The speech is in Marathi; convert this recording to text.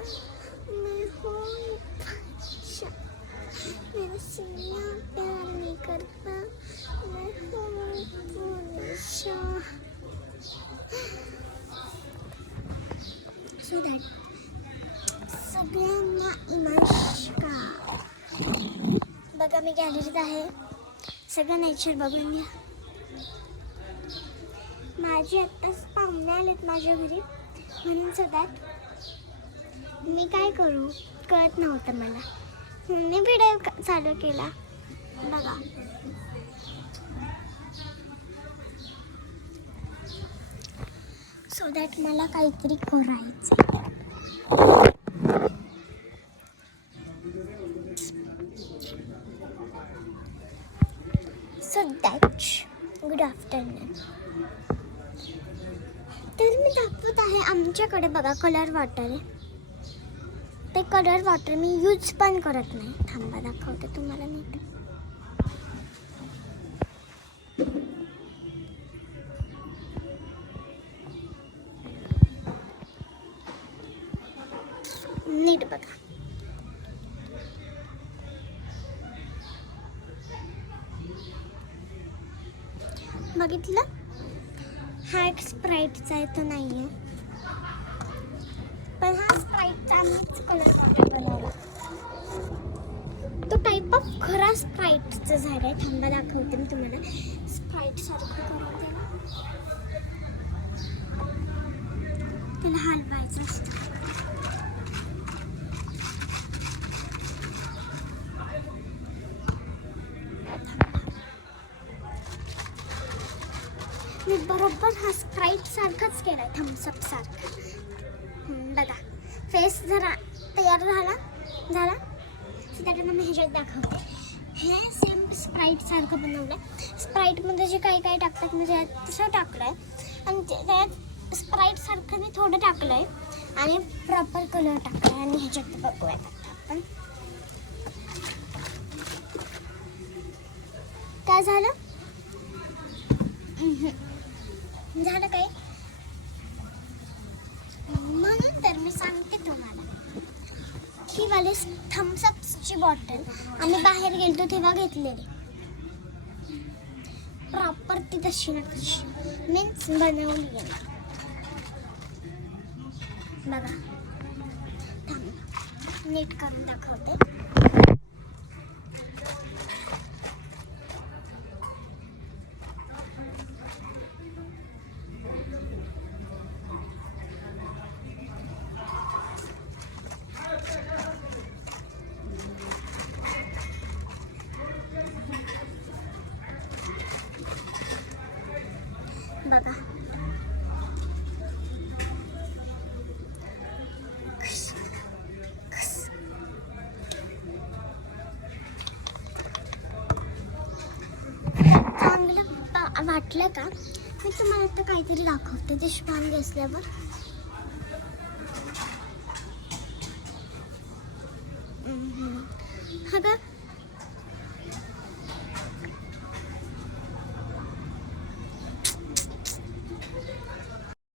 मैं हूँ बादशाह, मेरा सीना प्यार नहीं करता, मैं हूँ बादशाह. सो दॅट सगळ्यांना नमस्कार. बघा मी गॅलरीत आहे, सगळं नेचर बघून घ्या. माझे आत्ताच पाहुणे आलेत माझ्या घरी, म्हणून सदात मी काय करू कळत नव्हतं मला. मी व्हिडिओ चालू केला. बघा सो दॅट मला काहीतरी करायचं. So that good afternoon. तर मी दाखवत आहे आमच्याकडे बघा कलर वॉटर आहे. ते कलर वॉटर मी यूज पण करत नाही. थांबा दाखवते तुम्हाला नीट. नीट बघा. बघितलं, हा एक स्प्राईटचा आहे तो नाही आहे, पण हा स्प्राईटचा आम्हीच कलर वॉटर बनवला. तो टाईप ऑफ खरा स्प्राईटचं झाड आहे. थांबा दाखवते मी तुम्हाला. स्प्राईट सारखं करते ना, त्याला हलवायचं असतं. मी बरोबर हा स्प्राईट सारखाच केलाय, थम्सअप सारखा. बघा फेस जरा तयार झाला त्याच्यानं मी ह्याच्यात दाखवते. हे सेम स्प्राईट सारखं बनवलं. स्प्राईटमध्ये जे काही काही टाकतात म्हणजे तसं टाकलं आहे, आणि त्यात स्प्राईट सारखं मी थोडं टाकलं आहे आणि प्रॉपर कलर टाकला आहे. आणि ह्याच्यात बघूया आपण काय झालं. झालं काय म्हणून तर मी सांगते तुम्हाला. ही वाली थम्सअपची बॉटल आम्ही बाहेर गेलतो तेव्हा घेतलेली. प्रॉपर ती तशी ना तशी मीन्स बनवली गेली. बघा थांब नीट करून दाखवते. बघा चांगलं वाटलं का. मी तुम्हाला आता काहीतरी दाखवते ते श्वान घेतल्यावर. हा का